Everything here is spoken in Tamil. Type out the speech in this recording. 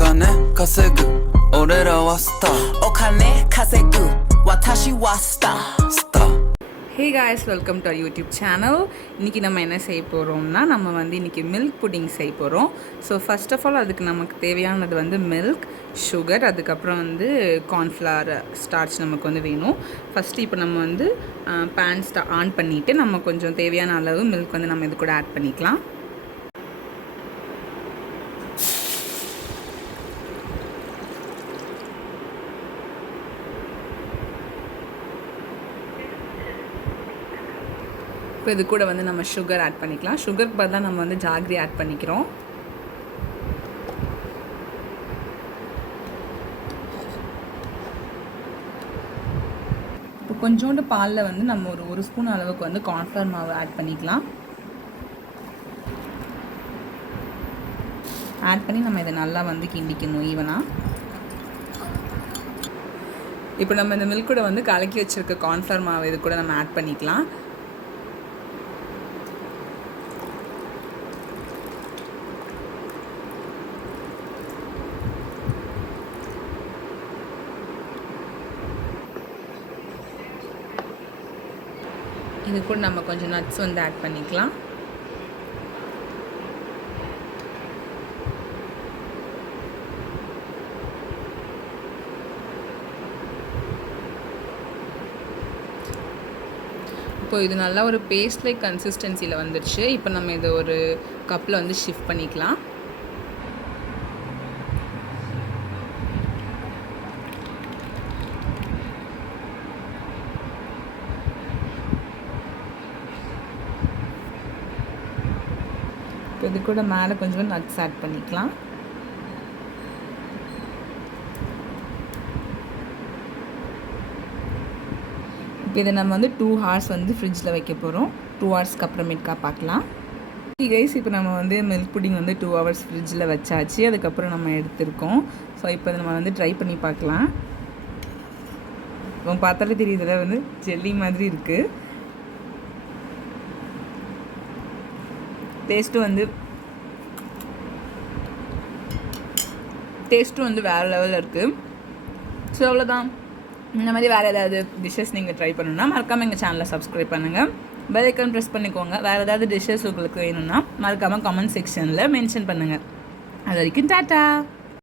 金稼ぐ俺らはスターお金稼ぐ私はスタースターஹே guys, welcome to YouTube channel. இன்றைக்கி நம்ம என்ன செய்ய போகிறோம்னா, நம்ம வந்து இன்றைக்கி மில்க் புட்டிங் செய்ய போகிறோம். ஸோ ஃபர்ஸ்ட் ஆஃப் ஆல் அதுக்கு நமக்கு தேவையானது வந்து மில்க், சுகர், அதுக்கப்புறம் வந்து கார்ன்ஃப்ளவர் ஸ்டார்ச் நமக்கு வந்து வேணும். ஃபஸ்ட்டு இப்போ நம்ம வந்து பேன் ஆன் பண்ணிவிட்டு நம்ம கொஞ்சம் தேவையான அளவு மில்க் வந்து நம்ம இது கூட ஆட் பண்ணிக்கலாம். இப்போ இது கூட வந்து நம்ம சுகர் ஆட் பண்ணிக்கலாம். சுகருக்கு பதிலாக நம்ம வந்து ஜாகரி ஆட் பண்ணிக்கிறோம். இப்போ கொஞ்சோண்டு பாலில் வந்து நம்ம ஒரு ஸ்பூன் அளவுக்கு வந்து கார்ன்ஃப்ளவர் மாவு ஆட் பண்ணிக்கலாம். ஆட் பண்ணி நம்ம இதை நல்லா வந்து கிண்டிக்கணும் ஈவனாக. இப்போ நம்ம இந்த மில்க் கூட வந்து கலக்கி வச்சுருக்க கார்ன்ஃப்ளவர் மாவு இது கூட நம்ம ஆட் பண்ணிக்கலாம். இது கூட நம்ம கொஞ்சம் நட்ஸ் வந்து ஆட் பண்ணிக்கலாம். இப்போ இது நல்லா ஒரு பேஸ்ட் லைக் கன்சிஸ்டன்சியில் வந்துடுச்சு. இப்போ நம்ம இதை ஒரு கப்பில் வந்து ஷிஃப்ட் பண்ணிக்கலாம். இப்போ இது கூட மேலே கொஞ்சம் நட்ஸ் ஆட் பண்ணிக்கலாம். இப்போ இதை நம்ம வந்து 2 hours வந்து ஃப்ரிட்ஜில் வைக்க போகிறோம். 2 ஹவர்ஸ்க்கு அப்புறமேட்டுக்கா பார்க்கலாம். கைஸ், இப்போ நம்ம வந்து மில்க் புட்டிங் வந்து 2 hours ஃப்ரிட்ஜில் வச்சாச்சு. அதுக்கப்புறம் நம்ம எடுத்துருக்கோம். ஸோ இப்போ நம்ம வந்து ட்ரை பண்ணி பார்க்கலாம். இப்போ பார்த்தாலே தெரியுதுல, வந்து ஜெல்லி மாதிரி இருக்குது. டேஸ்ட்டும் வந்து வேறு லெவலில் இருக்குது. ஸோ அவ்வளோதான். இந்த மாதிரி வேறு ஏதாவது டிஷ்ஷஸ் நீங்கள் ட்ரை பண்ணணுன்னா மறக்காமல் எங்கள் சேனலை சப்ஸ்கிரைப் பண்ணுங்கள். பெல் ஐக்கான் ப்ரெஸ் பண்ணிக்கோங்க. வேறு ஏதாவது டிஷ்ஷஸ் உங்களுக்கு வேணும்னா மறக்காமல் கமெண்ட் செக்ஷனில் மென்ஷன் பண்ணுங்கள். அது வரைக்கும் டாட்டா.